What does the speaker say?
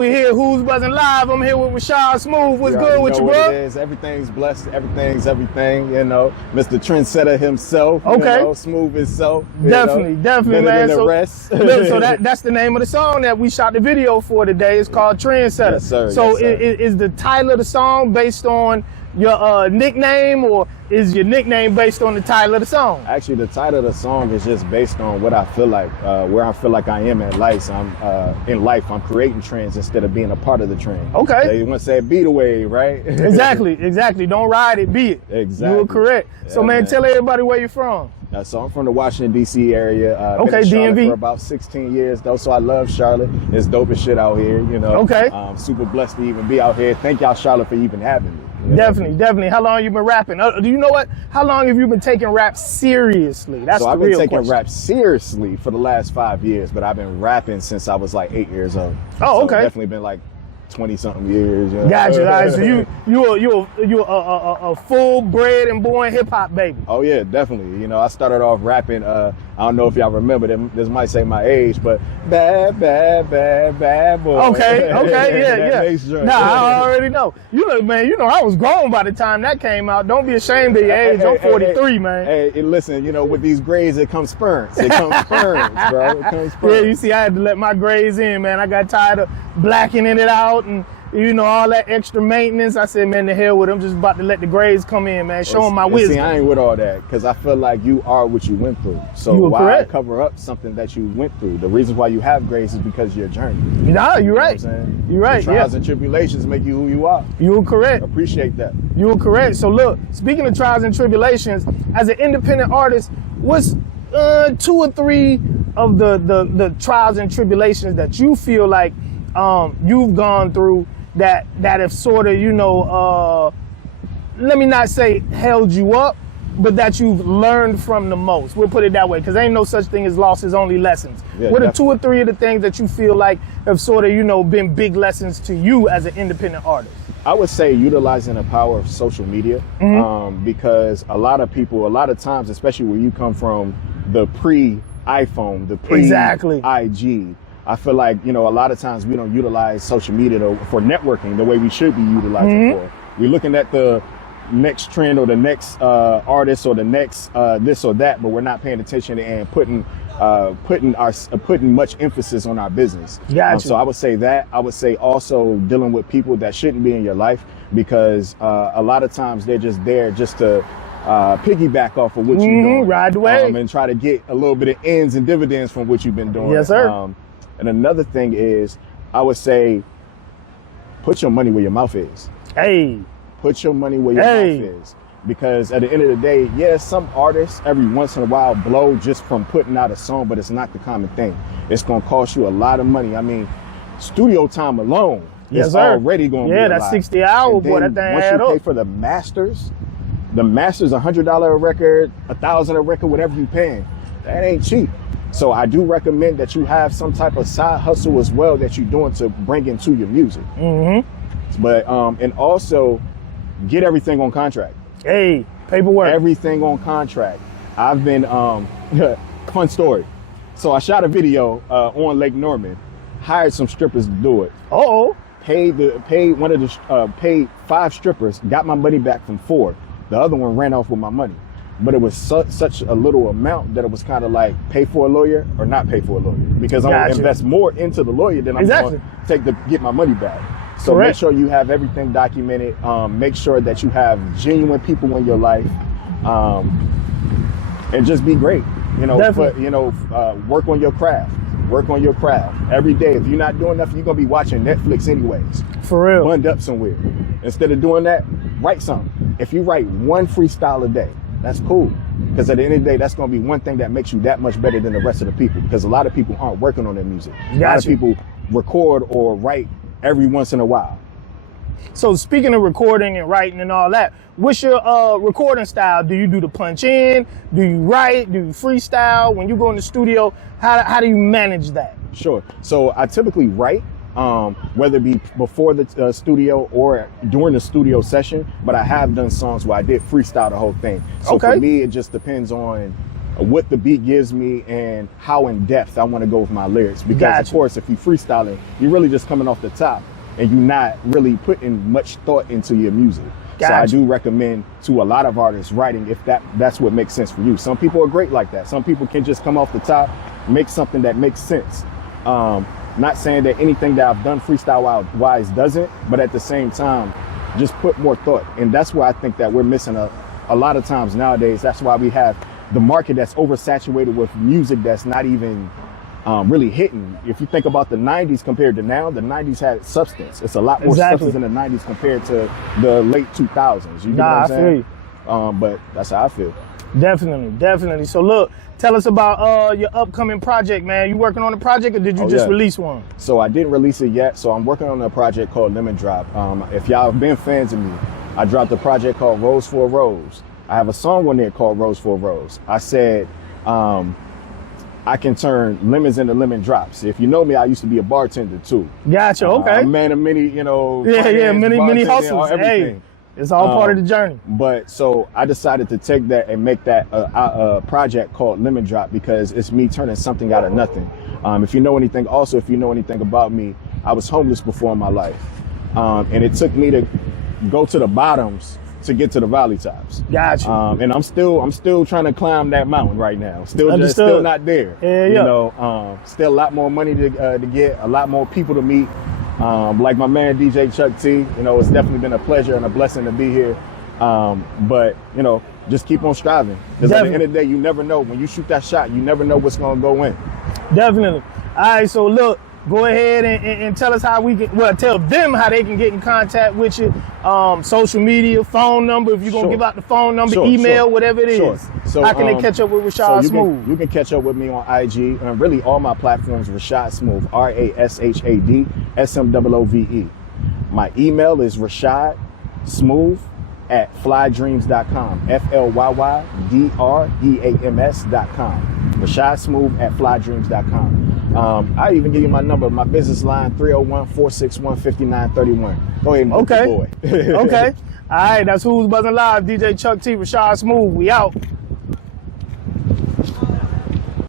We here, Who's Buzzing Live. I'm here with Rashad Smoove. What's good with you, bro? What it is. Everything's blessed. Everything's everything, you know. Mr. Trendsetter himself. Okay. You know, Smoove himself. Definitely, man. Than the so, rest. Look, so that's the name of the song that we shot the video for today. It's called Trendsetter. Yes, sir. So yes, sir. Is the title of the song based on your nickname, or is your nickname based on the title of the song? Actually, the title of the song is just based on what I feel like, where I feel like I am in life. So I'm creating trends instead of being a part of the trend. Okay. They want to say be the wave, right? Exactly. Don't ride it, be it. Exactly. You were correct. Yeah, so, man, tell everybody where you're from. So I'm from the Washington, D.C. area. Okay, been in Charlotte DMV. for about 16 years, though, so I love Charlotte. It's dope as shit out here, you know. Okay. Super blessed to even be out here. Thank y'all, Charlotte, for even having me. You know? Definitely. How long you been rapping? Do you know what? How long have you been taking rap seriously? That's so the real I've been taking question. rap seriously for the last 5 years, but I've been rapping since I was like 8 years old. Oh, so okay. Definitely been like 20-something years. You know? Gotcha, guys. So you a full bred and born hip hop baby. Oh yeah, definitely. You know, I started off rapping. I don't know if y'all remember. This might say my age, but bad boy. Okay, yeah. Nah, Nah, I already know. You know, man. You know, I was grown by the time that came out. Don't be ashamed of your age. I'm 43, man. Hey, listen. You know, with these grades, it comes sperms. It comes sperms, bro. It comes sperms. Yeah, you see, I had to let my grades in, man. I got tired of blackening it out and, you know, all that extra maintenance. I said, man, the hell with them. Just about to let the grades come in, man. Show them my wisdom. See, I ain't with all that because I feel like you are what you went through. So You were why correct. cover up something that you went through? The reason why you have grades is because of your journey. Nah, you're right. You know what I'm saying? You're right. The trials and tribulations make you who you are. You were correct. Appreciate that. You were correct. So look, speaking of trials and tribulations, as an independent artist, what's 2 or 3 of the trials and tribulations that you feel like you've gone through that have sort of, you know, let me not say held you up, but that you've learned from the most? We'll put it that way, because ain't no such thing as losses, only lessons. Yeah, what are definitely. 2 or 3 of the things that you feel like have sort of, you know, been big lessons to you as an independent artist? I would say utilizing the power of social media, because a lot of people, a lot of times, especially where you come from, the pre-iPhone, the pre-IG, I feel like, you know, a lot of times we don't utilize social media for networking the way we should be utilizing for. We're looking at the next trend or the next artist or the next this or that, but we're not paying attention and putting much emphasis on our business. Gotcha. So I would say that. I would say also dealing with people that shouldn't be in your life, because a lot of times they're just there just to piggyback off of what you're doing. Ride the wave. And try to get a little bit of ends and dividends from what you've been doing. Yes, sir. And another thing is, I would say, put your money where your mouth is. Hey. Put your money where your mouth is. Because at the end of the day, yeah, some artists every once in a while blow just from putting out a song, but it's not the common thing. It's going to cost you a lot of money. I mean, studio time alone is already going to be a that's lot. 60 hours, boy. That thing once add you up. pay for the masters $100 a record, $1,000 a record, whatever you paying, that ain't cheap. So I do recommend that you have some type of side hustle as well that you're doing to bring into your music. But and also get everything on contract. Hey, paperwork. Everything on contract. I've been fun story. So I shot a video on Lake Norman, hired some strippers to do it. Paid 5 strippers, got my money back from 4. The other one ran off with my money. But it was such a little amount that it was kind of like pay for a lawyer or not pay for a lawyer, because I'm going to invest more into the lawyer than I'm going to take to get my money back. So make sure you have everything documented. Make sure that you have genuine people in your life, and just be great. You know, work on your craft. Work on your craft every day. If you're not doing nothing, you're gonna be watching Netflix anyways. For real. Bund up somewhere. Instead of doing that, write something. If you write 1 freestyle a day, that's cool. Because at the end of the day, that's gonna be one thing that makes you that much better than the rest of the people. Because a lot of people aren't working on their music. A lot of people record or write every once in a while. So speaking of recording and writing and all that, what's your recording style? Do you do the punch in? Do you write? Do you freestyle? When you go in the studio, how do you manage that? Sure. So I typically write, whether it be before the studio or during the studio session, but I have done songs where I did freestyle the whole thing. So for me, it just depends on, what the beat gives me and how in depth I want to go with my lyrics. Because of course, if you freestyling, you're really just coming off the top and you're not really putting much thought into your music. So I do recommend to a lot of artists writing if that's what makes sense for you. Some people are great like that. Some people can just come off the top, make something that makes sense. Not saying that anything that I've done freestyle-wise doesn't, but at the same time, just put more thought. And that's why I think that we're missing a lot of times nowadays. That's why we have the market that's oversaturated with music that's not even really hitting. If you think about the 90s compared to now, the 90s had substance. It's a lot more substance in the 90s compared to the late 2000s. You know what I'm saying? But that's how I feel. Definitely. So look, tell us about your upcoming project, man. You working on a project or did you just release one? So I didn't release it yet. So I'm working on a project called Lemon Drop. If y'all have been fans of me, I dropped a project called Rose for a Rose. I have a song on there called Rose for a Rose. I said, I can turn lemons into lemon drops. If you know me, I used to be a bartender too. Gotcha, okay. A man of many, many hustles. Hey, it's all part of the journey. But so I decided to take that and make that a project called Lemon Drop because it's me turning something out of nothing. If you know anything about me, I was homeless before in my life. And it took me to go to the bottoms to get to the valley tops. Gotcha. And I'm still trying to climb that mountain right now. Still not there. Yeah. You know, still a lot more money to get, a lot more people to meet. Like my man DJ Chuck T, you know, it's definitely been a pleasure and a blessing to be here. But you know, just keep on striving. Because at the end of the day, you never know. When you shoot that shot, you never know what's gonna go in. Definitely. All right, so look, go ahead and tell us how we can, tell them how they can get in contact with you. Social media, phone number, if you're going to give out the phone number, email, whatever it is. So, how can they catch up with Rashad Smoove? You can catch up with me on IG and really all my platforms, Rashad Smoove, RASHAD SMOOVE. My email is Rashad Smoove at flydreams.com, FLYYDREAMS.com. Rashad Smoove at flydreams.com. I even give you my number, my business line, 301-461-5931. Go ahead and book the boy. Okay. All right, that's Who's Buzzing Live, DJ Chuck T, Rashad Smoove. We out.